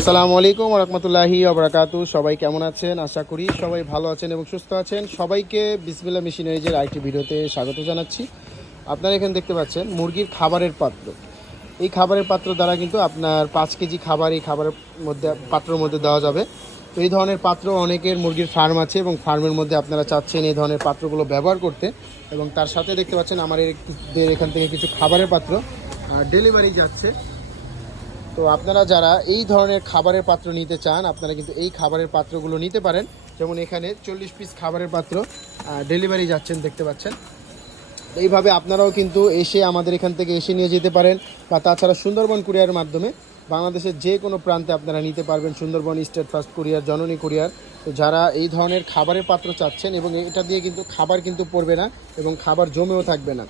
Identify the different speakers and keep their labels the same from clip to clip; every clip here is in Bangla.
Speaker 1: আসসালামু আলাইকুম রহমতুল্লাহি আবরাকাতু সবাই কেমন আছেন? আশা করি সবাই ভালো আছেন এবং সুস্থ আছেন। সবাইকে বিসমিল্লা মেশিনারিজের আইটি ভিডিওতে স্বাগত জানাচ্ছি। আপনারা এখানে দেখতে পাচ্ছেন মুরগির খাবারের পাত্র। এই খাবারের পাত্র দ্বারা কিন্তু আপনার পাঁচ কেজি খাবার এই খাবারের মধ্যে, পাত্রের মধ্যে দেওয়া যাবে। তো এই ধরনের পাত্র অনেকের মুরগির ফার্ম আছে এবং ফার্মের মধ্যে আপনারা চাচ্ছেন এই ধরনের পাত্রগুলো ব্যবহার করতে। এবং তার সাথে দেখতে পাচ্ছেন আমার এখান থেকে কিছু খাবারের পাত্র ডেলিভারি যাচ্ছে। তো আপনারা যারা এই ধরনের খাবারের পাত্র নিতে চান, আপনারা কিন্তু এই খাবারের পাত্রগুলো নিতে পারেন। যেমন এখানে চল্লিশ পিস খাবারের পাত্র ডেলিভারি যাচ্ছেন, দেখতে পাচ্ছেন। এইভাবে আপনারাও কিন্তু এসে আমাদের এখান থেকে এসে নিয়ে যেতে পারেন বা তাছাড়া সুন্দরবন কুরিয়ারের মাধ্যমে বাংলাদেশের যে কোনো প্রান্তে আপনারা নিতে পারবেন Sundarban, state first courier, Janani courier. তো যারা এই ধরনের খাবারের পাত্র চাচ্ছেন এবং এটা দিয়ে কিন্তু খাবার কিন্তু পড়বে না এবং খাবার জমেও থাকবে না।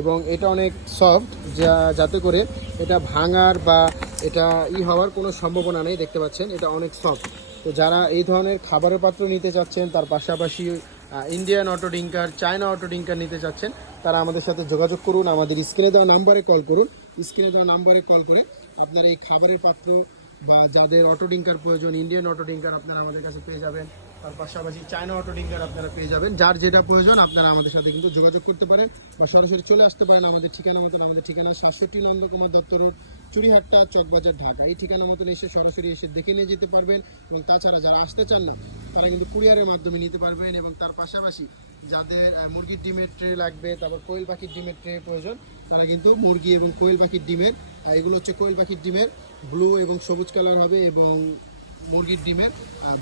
Speaker 1: এবং এটা অনেক সফট যা যাতে করে এটা ভাঙার বা এটা ই হওয়ার কোনো সম্ভাবনা নেই, দেখতে পাচ্ছেন, এটা অনেক সফট তো যারা এই ধরনের খাবারের পাত্র নিতে চাচ্ছেন, তার পাশাপাশি ইন্ডিয়ান অটো ডিঙ্কার চায়না অটো ডিঙ্কার নিতে চাচ্ছেন, তারা আমাদের সাথে যোগাযোগ করুন, আমাদের স্ক্রিনে দেওয়া নাম্বারে কল করুন। স্ক্রিনে দেওয়া নাম্বারে কল করে আপনার এই খাবারের পাত্র বা যাদের অটো ডিঙ্কার প্রয়োজন ইন্ডিয়ান অটো ডিঙ্কার আপনারা আমাদের কাছে পেয়ে যাবেন। তার পাশাপাশি চায়না অটো ডিঙ্কার আপনারা পেয়ে যাবেন। যার যেটা প্রয়োজন, আপনারা আমাদের সাথে কিন্তু যোগাযোগ করতে পারেন বা সরাসরি চলে আসতে পারেন। আমাদের ঠিকানা মতন, আমাদের ঠিকানা সাতষট্টি নন্দকুমার দত্ত রোড চুরিহাট্টা চকবাজার, ঢাকা। এই ঠিকানা মতন এসে সরাসরি এসে দেখে নিয়ে যেতে পারবেন এবং তাছাড়া যারা আসতে চান না, তারা কিন্তু কুরিয়ারের মাধ্যমে নিতে পারবেন এবং তার পাশাপাশি যাদের মুরগির ডিমের ট্রে লাগবে, তারপর কোয়েল পাখির ডিমের ট্রে প্রয়োজন, তারা কিন্তু মুরগি এবং কোয়েল পাখির ডিমের এগুলো হচ্ছে কোয়েল পাখির ডিমের ব্লু এবং সবুজ কালার হবে এবং মুরগির ডিমের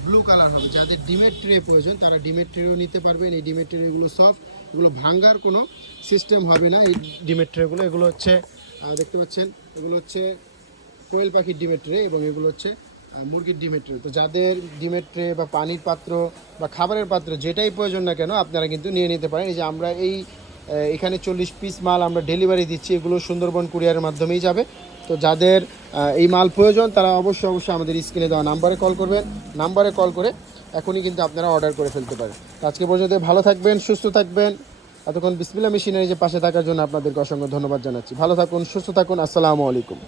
Speaker 1: ব্লু কালার হবে। যাদের ডিমের ট্রে প্রয়োজন, তারা ডিমের ট্রেও নিতে পারবেন। এই ডিমের ট্রেগুলো সফট, এগুলো ভাঙ্গার কোনো সিস্টেম হবে না। এই ডিমের ট্রেগুলো, এগুলো হচ্ছে দেখতে পাচ্ছেন এগুলো হচ্ছে কোয়েল পাখির ডিমের ট্রে এবং এগুলো হচ্ছে মুরগির ডিমের ট্রে। তো যাদের ডিমের ট্রে বা পানির পাত্র বা খাবারের পাত্র যেটাই প্রয়োজন না কেন, আপনারা কিন্তু নিয়ে নিতে পারেন। এই যে আমরা এই এখানে চল্লিশ পিস মাল আমরা ডেলিভারি দিচ্ছি, এগুলো সুন্দরবন কুরিয়ারের মাধ্যমেই যাবে। তো যাদের এই মাল প্রয়োজন, তারা অবশ্যই অবশ্যই আমাদের স্ক্রিনে দেওয়া নাম্বারে কল করবেন। নাম্বারে কল করে এখনই কিন্তু আপনারা অর্ডার করে ফেলতে পারেন। আজকে পর্যন্ত ভালো থাকবেন, সুস্থ থাকবেন। এতক্ষণ বিসমিল্লা মেশিনারি যে পাশে থাকার জন্য আপনাদেরকে অসংখ্য ধন্যবাদ জানাচ্ছি। ভালো থাকুন, সুস্থ থাকুন, আসসালামু আলাইকুম।